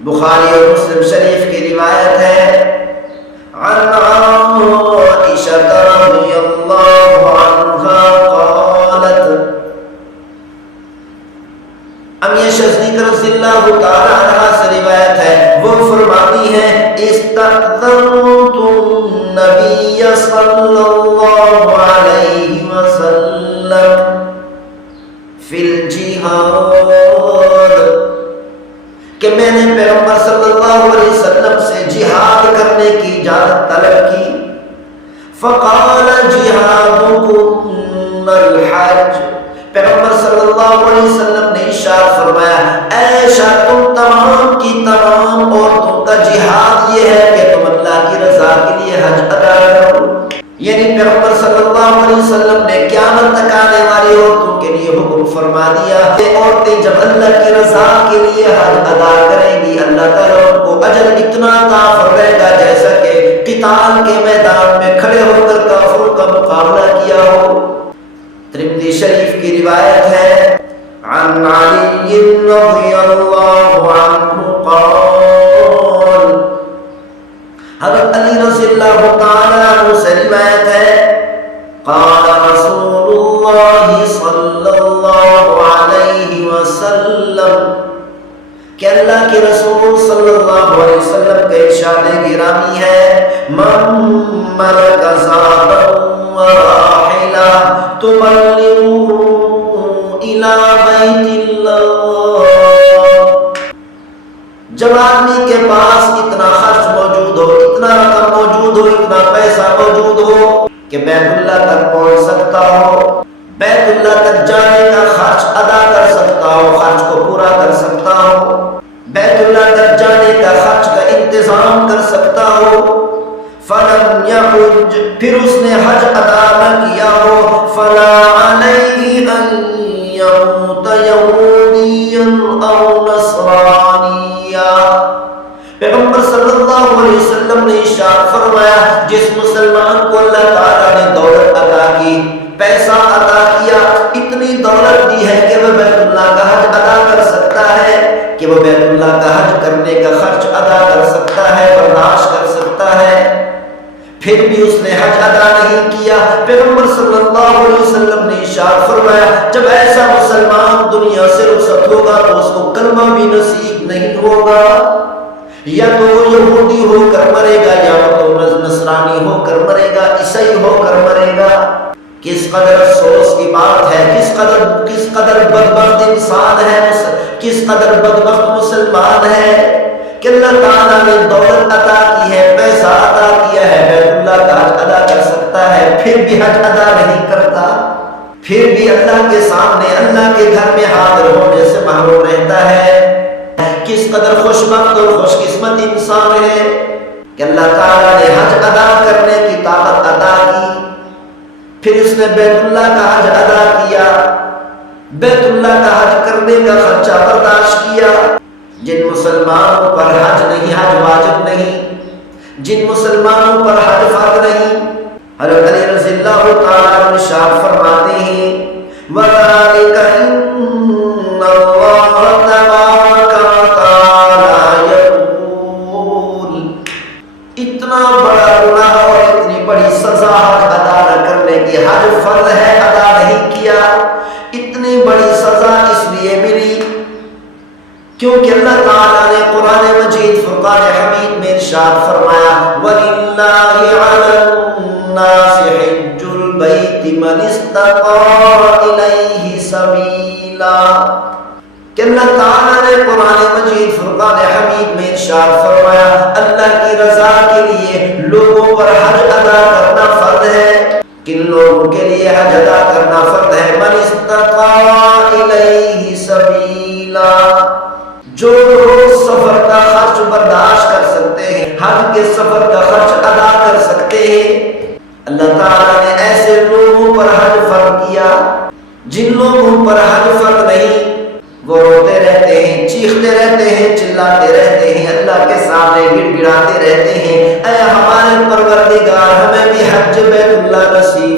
بخاری اور مسلم شریف کی روایت ہے عن عائشہ رضی اللہ عنہا قالت، امیہ شزنی رضی اللہ تعالی عنہ سے روایت ہے، وہ فرماتی ہیں استأذنت النبی صلی اللہ علیہ وسلم فی الجہاد، کہ میں نے پیغمبر صلی اللہ علیہ وسلم سے جہاد کرنے کی اجازت طلب کی، فقال جہادکم الحج، پیغمبر صلی اللہ علیہ وسلم نے ارشاد فرمایا اے عائشہ تم تمام کی تمام عورتوں کا جہاد یہ ہے کہ تم اللہ کی رضا کے لیے حج ادا کرو، یعنی پیغمبر صلی اللہ علیہ وسلم نے قیامت تک آنے والی عورتوں کے لیے حکم فرما دیا کہ عورتیں جب اللہ کی رضا کے لیے حج ادا کریں گی اللہ تعالیٰ ان کو اجر اتنا عطا فرمائے گا جیسا کہ قتال کے میدان میں کھڑے ہو کر کافروں کا مقابلہ کیا ہو۔ ترمذی شریف کی روایت ہے عن علی رضی اللہ عنہ قال، حضرت علی رضی اللہ تعالی عنہ سے روایت ہے قال رسول اللہ صلی اللہ علیہ وسلم، کہ اللہ کے رسول صلی اللہ علیہ وسلم کا ارشاد گرامی ہے من ملک زادا وراحلہ تبلغه الى بیت اللہ، جب آدمی کے پاس اتنا خرچ موجود ہو، اتنا رقم موجود ہو، اتنا پیسہ موجود ہو کہ بیت اللہ تک پہنچ سکتا ہو، بیت اللہ تک جانے کا خرچ ادا کر سکتا ہو، خرچ کو پورا کر سکتا ہو، بیت اللہ تک جانے کا خرچ کا انتظام کر سکتا ہو، فلم یحج، پھر اس نے حج ادا نہ کیا ہو، فلا علیہ ان یموت یہودیا او نصرانیا، پیغمبر صلی اللہ علیہ وسلم نے ارشاد فرمایا جس مسلمان کو اللہ تعالیٰ نے دولت عطا کی، پیسہ عطا کیا، اتنی دولت دی ہے کہ وہ بیت اللہ کا حج ادا کر سکتا ہے، کہ وہ بیت اللہ کا حج کرنے کا خرچ ادا کر سکتا ہے، برداشت کر سکتا ہے، پھر بھی اس نے حج ادا نہیں کیا، پیغمبر صلی اللہ علیہ وسلم نے ارشاد فرمایا جب ایسا مسلمان دنیا سے رخصت ہوگا تو اس کو کلمہ بھی نصیب نہیں ہوگا، یا تو یہودی ہو کر مرے گا یا تو نصرانی ہو کر مرے گا، عیسائی ہو کر مرے گا۔ کس قدر افسوس کی بات ہے، کس قدر بدبخت انسان ہے، کس قدر بدبخت مسلمان ہے کہ اللہ تعالیٰ نے دولت عطا کی ہے، پیسہ عطا کیا ہے، بیت اللہ کا حج ادا کر سکتا ہے، پھر بھی حج ادا نہیں کرتا، پھر بھی اللہ کے سامنے اللہ کے گھر میں حاضر ہونے سے محروم رہتا ہے۔ کس قدر خوش بخت اور خوش قسمت انسان ہے کہ اللہ تعالیٰ نے حج ادا کرنے کی طاقت عطا کی، پھر اس نے بیت اللہ کا حج ادا کیا، بیت اللہ کا حج کرنے کا خرچہ برداشت کیا۔ جن مسلمانوں پر حج نہیں، حج واجب نہیں، جن مسلمانوں پر حج فرض نہیں، حضرت علی رضی اللہ تعالیٰ عنہ ارشاد فرماتے ہیں وَذَلِكَ إِنَّ اللَّهَ تَبَارَكَ وَتَعَالَى يَقُولُ، اتنا بڑا گناہ اور اتنی بڑی سزا حج ادا نہ کرنے کی، حج فرض ہے ادا نہیں کیا، اتنی بڑی سزا اس لیے ملی کیونکہ اللہ تعالیٰ نے قرآن مجید فرقان حمید میں ارشاد فرمایا وَلِلَّهِ عَلَى النَّاسِ حِجُّ الْبَيْتِ مَنِ اسْتَطَاعَ إِلَيْهِ سَبِيلًا، کہ اللہ تعالیٰ نے قرآن مجید فرقان حمید میں ارشاد فرمایا اللہ کی رضا کے لیے لوگوں پر حج ادا کرنا فرض ہے۔ کن لوگوں کے لیے حج ادا کرنا فرض ہے؟ مَنِ اسْتَطَاعَ إِلَيْهِ سَبِيلًا، جو لوگ سفر کا خرچ برداشت کر سکتے ہیں، حج کے سفر کا خرچ ادا کر سکتے ہیں، اللہ تعالیٰ نے ایسے لوگوں پر حج فرض کیا۔ جن لوگوں پر حج فرض نہیں وہ روتے رہتے ہیں، چیختے رہتے ہیں، چلاتے رہتے ہیں، اللہ کے سامنے گڑ گڑاتے رہتے ہیں اے ہمارے پروردگار ہمیں بھی حج بیت اللہ نصیب